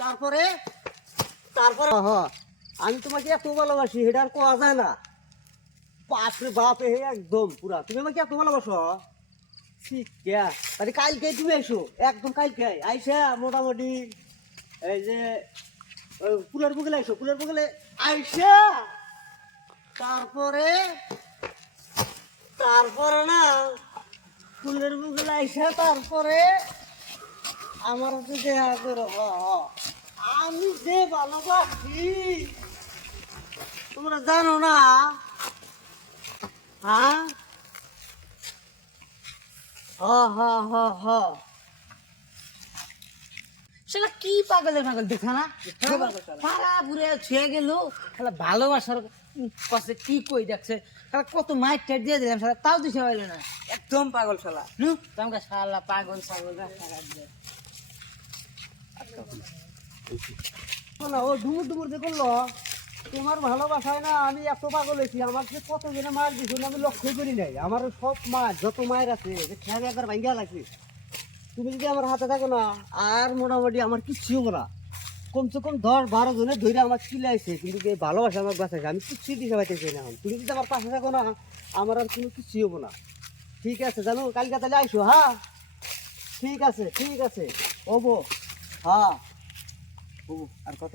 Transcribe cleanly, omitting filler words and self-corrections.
তারপরে তারপরে আমি তোমাকে এত ভালোবাসি এটা আর কোয়া যায় না। বাপরে বাপ, একদম পুরা তুমি আমাকে এত ভালোবাসো। ঠিক তাহলে কালকে তুমি এসো, একদম কালকে আইসা মোটামুটি এই যে কুলার বুগলে আইসো, কুলার বুগলে আইসা তারপরে তারপরে না কুলের বুগলে আইসা তারপরে আমার হচ্ছে দেখা করো। আমি যে ভালোবাসি তোমরা জানো না। হ্যাঁ সেটা কি পাগলের পাগল দেখা না পাড়া ঘুরে ছুঁয়ে গেল ভালোবাসার কাছে কি কই দেখছে কত মাইট টাইট দিয়ে দিলাম সারা তাও দিশে পাইলো না। একদম পাগল শালা। তোমাকে শালা পাগল ছাগল না ও ডুমুর ডুমুর যে করলো তোমার ভালোবাসায় না আমি এত পাগল হয়েছি। আমার যে কত জনে মার দিছিল আমি লক্ষ্য করি নাই। আমার সব মাছ যত মায়ের আছে খেয়ালে একবার ভাঙ্গা লাগছে। তুমি যদি আমার হাতে থাকো না আর মোটামুটি আমার কিচ্ছু হবো না। কমসে কম 10-12 জনে ধরে আমার চলে আসছে, কিন্তু এই ভালোবাসা আমার বাঁচাইছে। আমি কিচ্ছু দিতে পারতেছি না। তুমি যদি আমার পাশে থাকো না আমার আর কোনো কিচ্ছু হবো না। ঠিক আছে জানো, কালকে তাহলে আইসো। হ্যাঁ ঠিক আছে ঠিক আছে হবো। হ্যাঁ হবো। আর কত